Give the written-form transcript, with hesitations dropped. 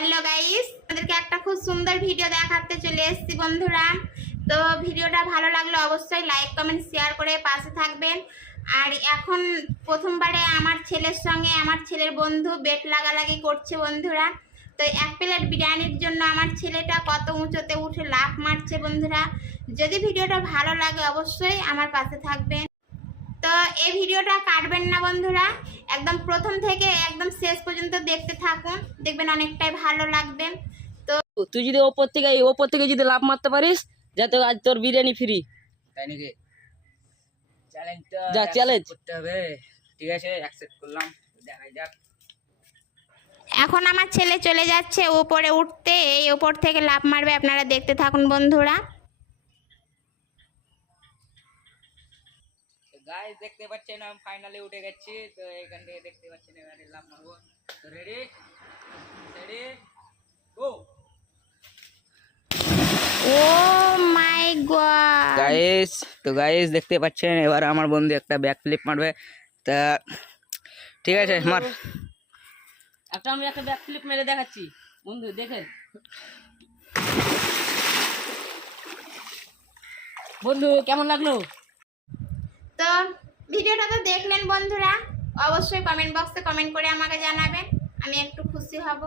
Hello guys, আমাদেরকে একটা খুব সুন্দর ভিডিও দেখাতে চলে এসেছি বন্ধুরা। তো ভিডিওটা ভালো লাগলে অবশ্যই লাইক কমেন্ট শেয়ার করে পাশে থাকবেন। আর এখন প্রথমবারে আমার ছেলের সঙ্গে আমার ছেলের বন্ধু বেট লাগালাগি করছে বন্ধুরা। তো এক প্লেট বিরিয়ানির জন্য আমার ছেলেটা কত উঁচুতে উঠে লাফ মারছে বন্ধুরা। যদি ভিডিওটা ভালো লাগে অবশ্যই আমার পাশে থাকবেন। তো এই ভিডিওটা কাটবেন না বন্ধুরা, একদম প্রথম থেকে একদম শেষ পর্যন্ত দেখতে থাকুন, দেখবেন অনেকটাই ভালো লাগবে। তো তুই যদি ওপর থেকে যদি লাভ মারতে পারিস যাতে আজ তোর বিরিয়ানি ফ্রি। তাই নাকি? চ্যালেঞ্জটা যা চ্যালেঞ্জ করতে হবে। ঠিক আছে, অ্যাকসেপ্ট করলাম, দেখাই যাক। এখন আমার ছেলে চলে যাচ্ছে উপরে উঠতে, এই উপর থেকে লাফ মারবে, আপনারা দেখতে থাকুন বন্ধুরা। গাইস দেখতে পাচ্ছেন আমি ফাইনালি উঠে গেছি। তো এখান থেকে দেখতে পাচ্ছেন এবারে লাভ মারবো। তো রেডি রেডি গো। ও মাই গড গাইস দেখতে পাচ্ছেন এবার আমার বন্ধু একটা ব্যাক ফ্লিপ মারবে। তা ঠিক আছে, মার। আমি একটা ব্যাক ফ্লিপ মেরে দেখাচ্ছি বন্ধু, দেখেন বন্ধু কেমন লাগলো? তো ভিডিওটা তো দেখলেন বন্ধুরা, অবশ্যই কমেন্ট বক্সে কমেন্ট করে আমাকে জানাবেন, আমি একটু খুশি হব।